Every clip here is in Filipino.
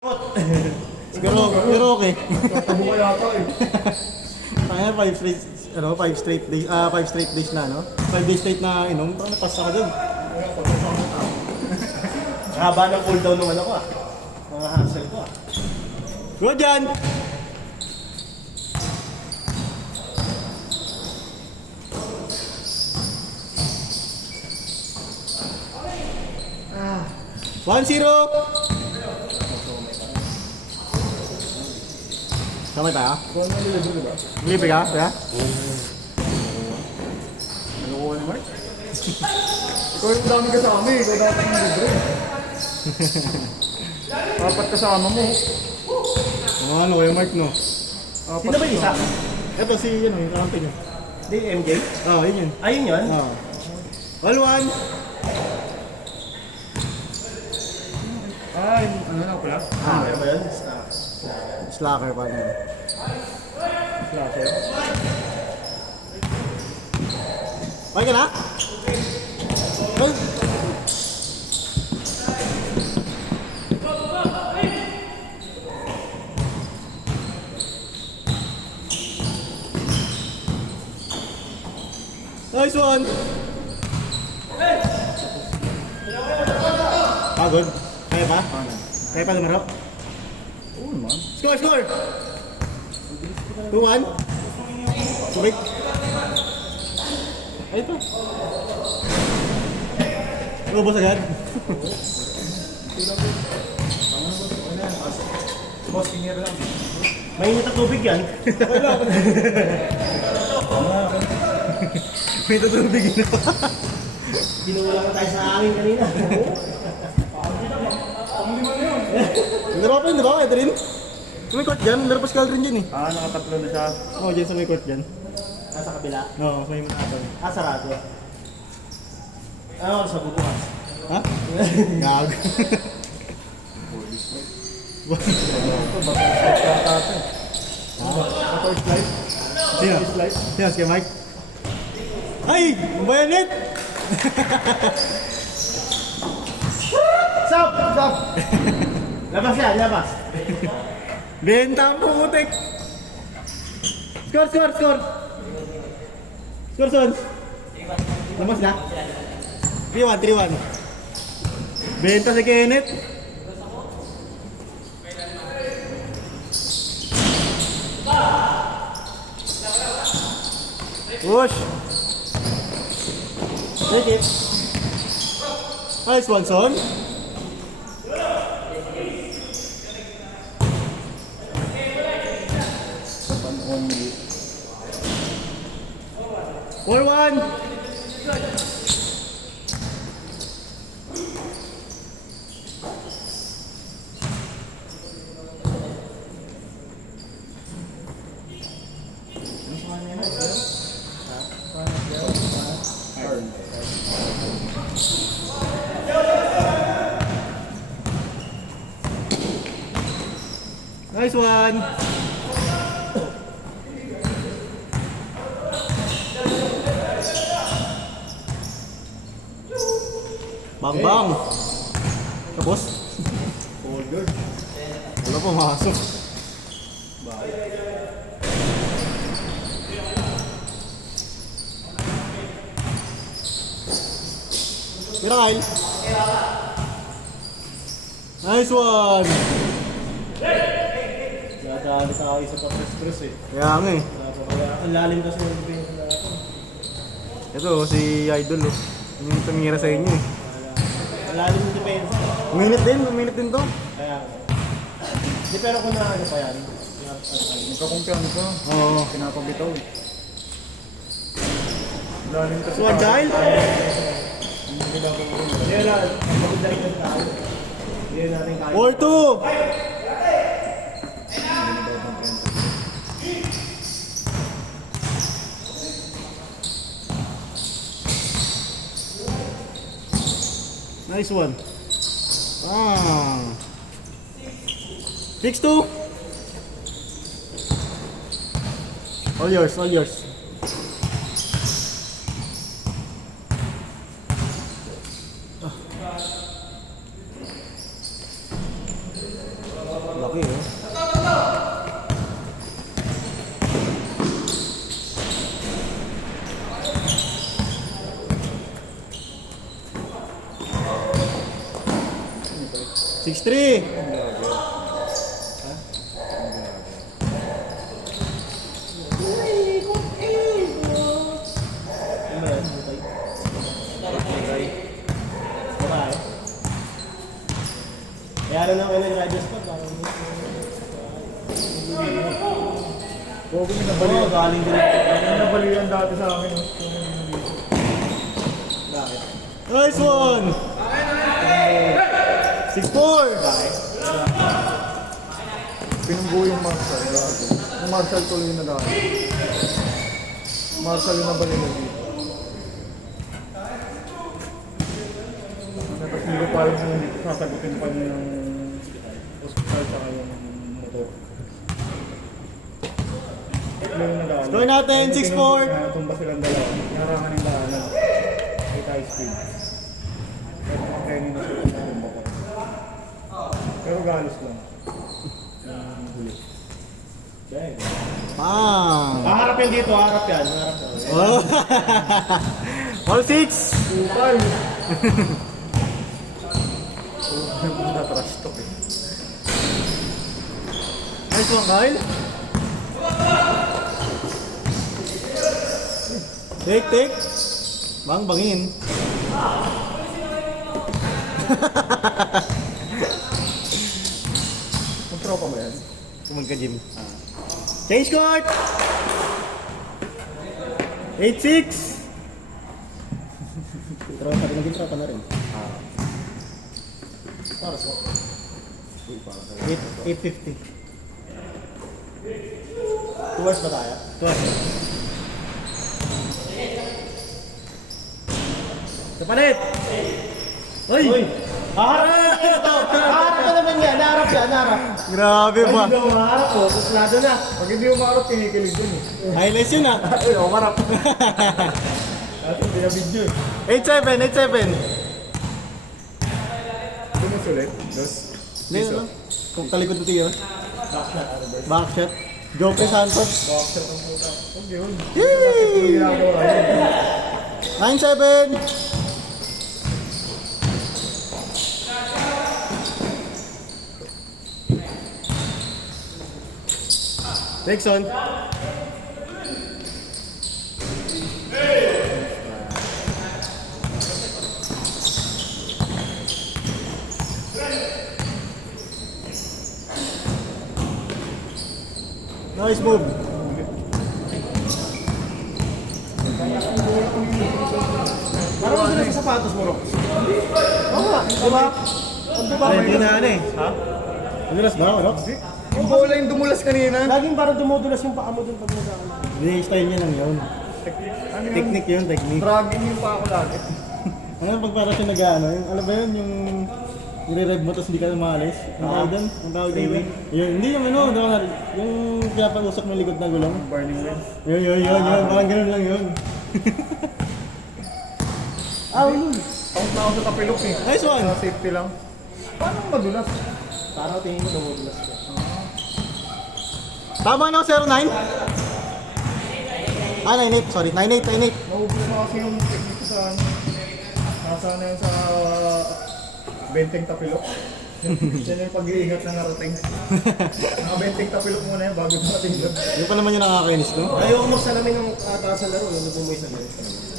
Pero okay. Tabo ka yata eh. Kaya 5 straight days na, no? 5 days straight na inom, parang napasa ka dun. Haba ng cooldown naman ako ah. Mga hassle ko ah. Go dyan! Ah. 1-0! Samay tayo? Kung ano nilibig diba? Libre ka? Kaya? Ano ko ni Mark? Ikaw yung dami kasama eh. Ikaw dapat yung libre. Apat kasama mo. Ano, yung Mark, no? Apat Sino ba yung isa? Ito si, yung kakampi niya. Hindi, MJ? Oo, yun yun. Ayun yun? Oo. All-one! Ay, ano na pala? Ano ba yun? Slacker pa rin. Slacker. Okay ka na? Ay! Nice one! Pagod? Kaya pa? Kaya pa lumarap? Oo naman. Score! Score! 2-1? Subik? Ay, ito. Ubus agad? Boss, tingin lang. Mainit ang tubig yan. May tutubig na. Binulang na tayo sa hangin kanina. Laro pa yun, di ba? Ito rin. May court dyan. Laro Pascal rin dyan eh. Ah, nakatatlo na siya. Oo, dyan sa may court dyan. Nasa kabila. Oo, may mga abang. Sarado. Ano sa bubukas? Ha? Gago. First flight. Sino? First flight. Sino? Si Mike? Ay! Mabayanet! Stop! Stop! Labas yan, labas. Benta ang pumutik! Score! Score! Score! Score, son! Lamas na? 3-1, 3-1. Benta si Kenneth. Push! Take it. Nice one, son. Only. 4-1. Nice one. Bang bang. Tapos? All good. Wala pa masok. Tira Kyle. Nice one. Nadali tayo sa pa-press eh. Kaya nga eh. Ang lalim kasi ng defense na ako. Ito si Idol oh. Yung tumira sa inyo eh. Ang lalim ng defense. Uminit din to. Kaya hindi, pero kung na ano pa yan. Nagkakumpiyan ka. Oo. Pinapabitaw eh. Lalim kasi. Swan dahil? Hindi na, maganda rin ang tao. Hindi natin kaya. 4-2. Nice one. Ah. 6-2. All yours, all yours. Laki eh. Six three. Kaya ano na kayo nag-adjust pa? Huwag mo Oo, nabalian. galing din. Nabalian dati sa akin. Bakit? Nice one! 6-4! Pinunggo yung Marshall. Gago. Yung Marshall tuloy yung nag-aano. Marshall yung nabalian dito. Tapos hindi ko pa alam kung sasagutin pa niya yung hospital sa yung motor. Ito yung nag-aano. Score natin, 6-4. Tumba silang dalawa. Narangan yung daanan. Kahit high speed. Pero ang training na sila na tumba ko. Pero galos lang. Yung huli. Bang! Haharap yan dito, haharap yan. Haharap yan. Oh. All 6! Upal! Trash talk eh. Nice one, Kyle. Take. Bangin. Kung tropa ba yan? Kumag ka, Jim. Change court! 8-6! Naging tropa na rin. Para sa 850. 2 hours ba tayo? 2 hours. Sa palit! Uy! Haharap ka naman yan, naharap yan, naharap. Grabe ba? Hindi daw maharap ko, suslado na. Pag hindi umarap, kinikilig din eh. Highlights yun ah. Ay, umarap. Dati hindi na video eh. 8-7. Ito mo sulit. Dos. Hindi na lang. Kung talikod na tigil. Backshot. Joke Santos. Boxer ang puta. Huwag yun. Yay! Yung ginagawa yun. 9-7. Next on. Nice move. Parang ano sa sapatos mo, Rox? Oo nga. Diba? Diba? Ay, hindi na ano eh. Ha? Dulas ba, Rox? Yung bola yung dumulas kanina. Laging parang dumudulas yung paa mo dun pag nag-ano. Hindi, style niya lang yun. Ano yun? Technique yun, technique. Dragging yung pa ako lagi. Ano pag para siya nag-ano, yung, alam ba yun, yung nire-rev mo tapos hindi ka umalis? Ang tawag doon? Ang tawag doon? Yung, hindi yung ano, yung pinapag-usok ng likod na gulong. Burning wings. Yun, parang ganun lang yun. Yun. Count na ako sa tapilok eh. Nice one! Sa safety lang. Paano madulas? Parang tingin mo dumudulas ka. Tama na ako 09? Ah, 98, sorry. 98. Naubos na kasi yung technique sa ano. Nasa na yun sa benteng tapilok. Yan yung pag-iingat na narating. Nakabenteng tapilok muna yan bago natin yun. Hindi pa naman yung nakakainis, no? Ayaw ko magsalamin ng taas sa laro, nung mo isa laro.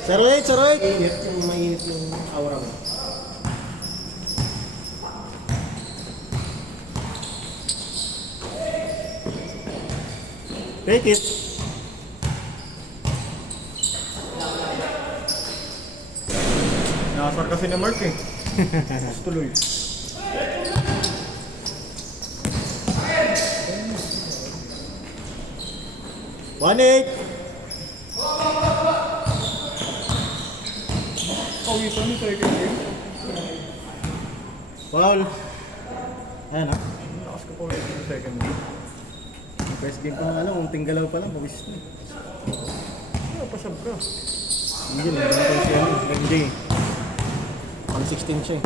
08. Init yung mainit yung aura mo. Take it. Nakasar kasi ni Mark eh. Mas tuloy. One eight. Pawisan ni second game. Foul. Ayan ah. Lakas ko pa ulit yung second game. First game pa nga lang, unting galaw pa lang, pawis na. Ano, pasab ka. Hindi lang, ganito siya ano, MJ. Pang 16 siya eh.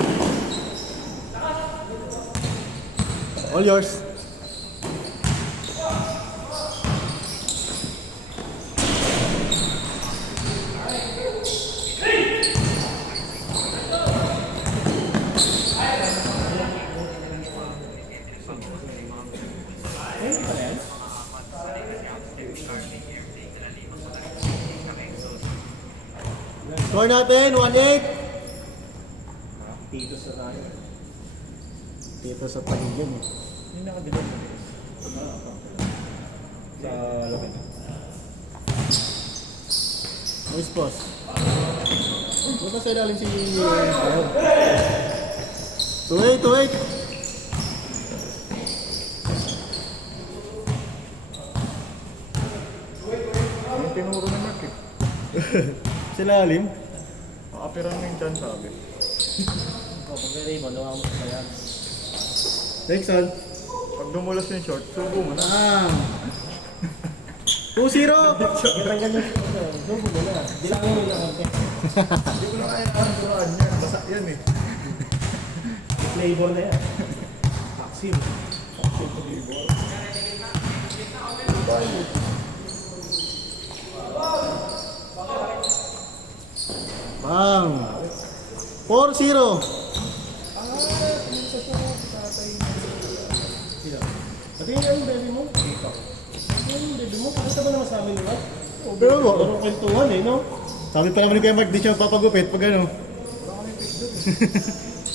All yours. Score natin, 1-8. Tito sa tayo. Dito sa paligyan eh. Yung nakadilag mo. Sa laki na. Nice boss. Buta sa ilalim si... 2-8. Yung tinuro ni Mark eh. Sa ilalim. Makapiran mo yung chan sabi. Oh, pag Raymond, nawa mo sa yan. Dexon. Pag dumulas yung short, subo mo na. 2-0. Ganyan ganyan. Subo mo na. Di lang mo na konti. Hindi ko na kaya nakakanduraan yan. Basa yan eh. Flavor na yan. Maxim. Bang. 4-0. Pati yung baby mo. Yung baby mo. Ano ba naman sa amin nila? Pero mo. Parang kwentuhan eh, no? Sabi pa naman ni Kuya Mark, di siya papagupit pag ano.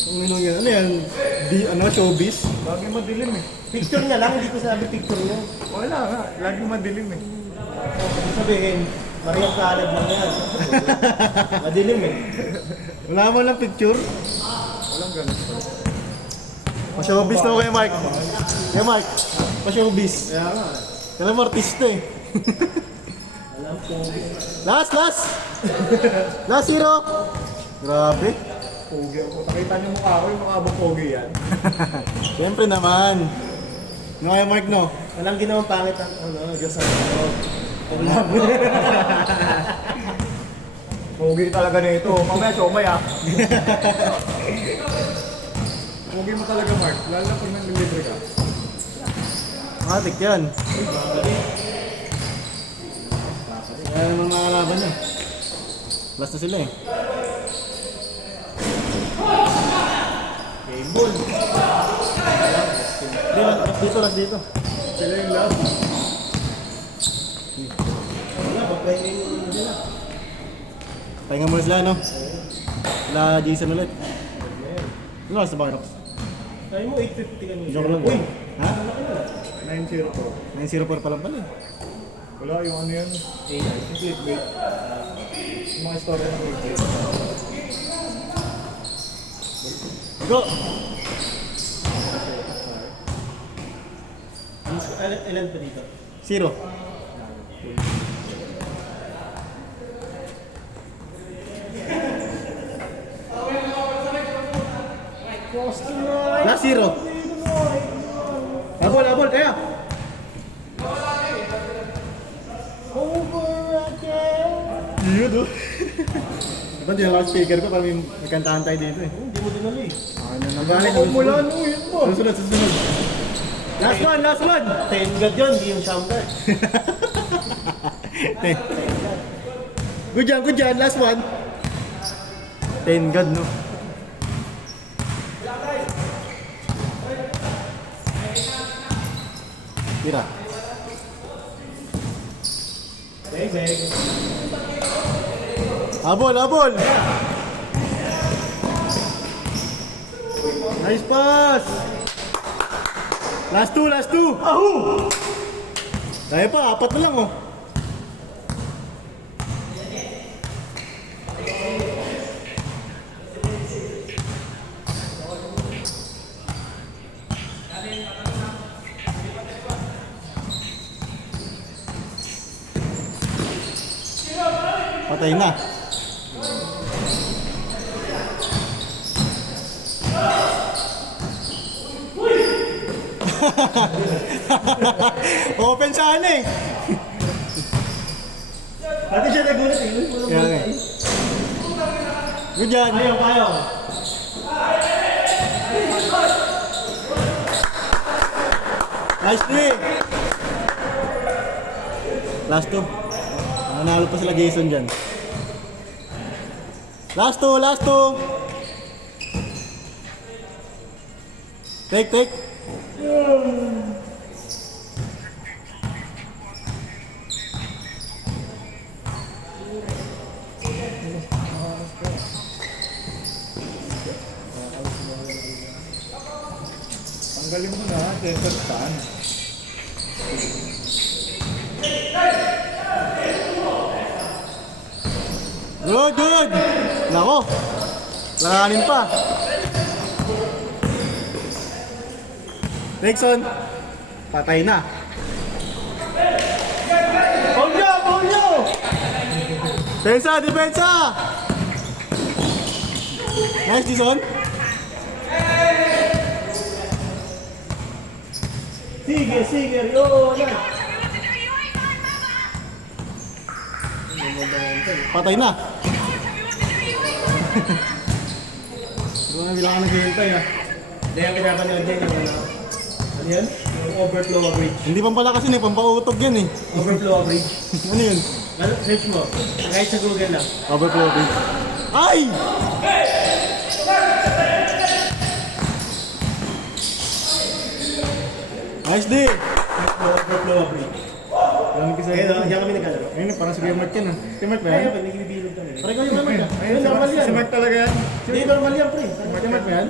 Ang yan, ano yan? Showbiz? Lagi madilim eh. Picture niya lang, hindi ko sabi picture niya. Wala nga. Lagi madilim eh. Ibig sabihin, Mariang Kalad lang yan. Madilim eh. Wala mo lang picture. Walang ganun pala. Pa-showbiz na Kuya Mark. Kuya Mark, pa-showbiz. Kaya nga. Kailan mo artista eh. Alam ko. Last! Last 0! Grabe. Pogi ako. Nakita niyo mukha ko, yung mukha ba pogi yan? Siyempre naman. No, Kuya Mark, no? Walang ginawang pangit ang Diyos ang ano. Alam mo. Pogi talaga na ito. Mamaya siomay ah. Pogi mo talaga Mark. Lalo na pag nanlilibre ka. Matik yan. Kaya naman mga kalaban niya. Last na sila eh. Cable. Dito. Sila yung last. Wala, pagkainin nila. Pahinga muna sila, no? Sila Jason ulit. Ano oras na ba kayo? Tayo mo, 850 kanina. Joke lang. Uy! Ha? 9-0 po. 9-0 pa lang pala eh. Wala yung ano yun. Yung clickbait. Yung mga istorya ng clickbait. Go! Ilan pa dito? 0. Last 0. Abol, kaya. Over again! Yun, oh. Diba dinala ko speaker ko para may kantahan tayo dito eh. Hindi mo dinali. Ano na Ako mula no, yun mo. Susunod. Last one! 10 god yun, hindi yung Shamgar. Good job, last one. 10 god, no? Tira. Beg. Abol! Nice pass! Last two! Ahoo! Kaya pa, 4 na lang oh. Patay na. Open sana eh. Pati siya nagulat eh. Kaya nga eh. Good job. Ayaw. Nice play. Last 2. Nanalo pa sila Jason dyan. Last 2. Take. center stand. Good, good! Nako! Langanin pa! Nixon! Patay na! Paulio! Paulio! Depensa! Depensa! Nice, Dison! Sige, sige, yo, yan. Patay na! Siguro na bilang ka naghihintay ah. Hindi ang pinapanood din yung ano yan? Yung overflow average. Hindi pampalakasin eh, pampautog yan eh. Overflow average. Ano yun? Ano, search mo. Kahit sa Google lang. Overflow page. Ay! Nice D! Overflow average. Alam kasi Ayun, diyan kami nagkalaro. ayun, parang si Kuya Mark yan ah. Si Mark ba Kaya yan? pa, nagbibilog kami. Parang ikaw yung Kuya Mark ah. Ayun, normal yan. si Mark talaga yan. Hindi, normal yan, pre. Si Mark ba yan?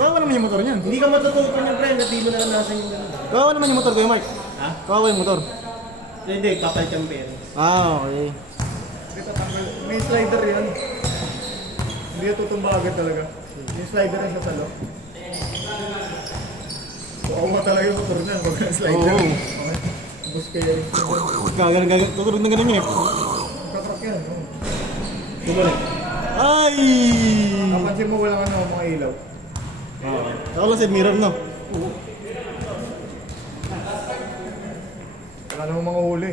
Kawawa naman yung motor niyan. Hindi ka matutupan yung pre, hindi mo naranasan yung gano'n. Kawawa naman yung motor, Kuya Mark. Ha? Kawawa yung motor. Hindi, kapalit yung pera. Ah, okay. May slider yan. Hindi yan tutumba agad talaga. Yung slider yan sa salo. Kuha talaga yung motor niya. Huwag na slider. Oo. Okay. Bus kaya yung Gagan, tutulog na ganun eh. katrack yan. Oh. Tumulit. Ay! Napansin mo wala ka na mga ilaw. Ah, ako lang sa mirror no. Wala namang mga huli.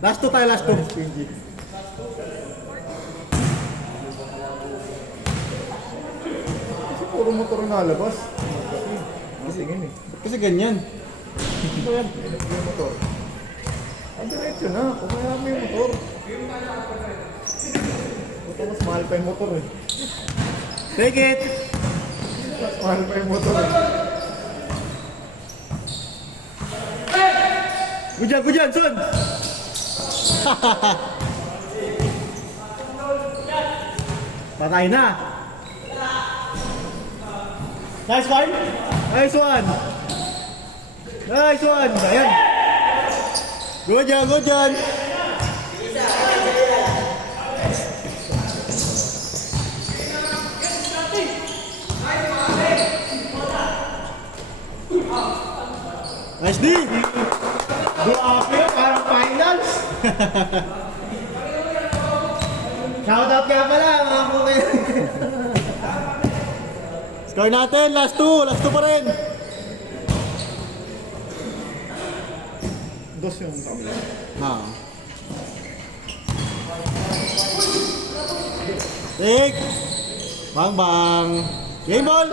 Last two tayo, last two. Kasi puro motor ang nalabas. Kasi tingin eh. Kasi ganyan. Ito yan. Yung motor. Ang diretso na. Kumaya mo yung motor. Ito mas mahal pa yung motor eh. Take it! Mas mahal pa yung motor eh. Good job, son! Patay na! Nice one! Nice one! Nice one! Ayan! Good job, good job! Nice D! Buapi yun, parang finals. Shoutout nga pala, mga kuya. Score natin, last two pa rin! Dos yung tabla. Ah. Take! Bang bang! Game ball!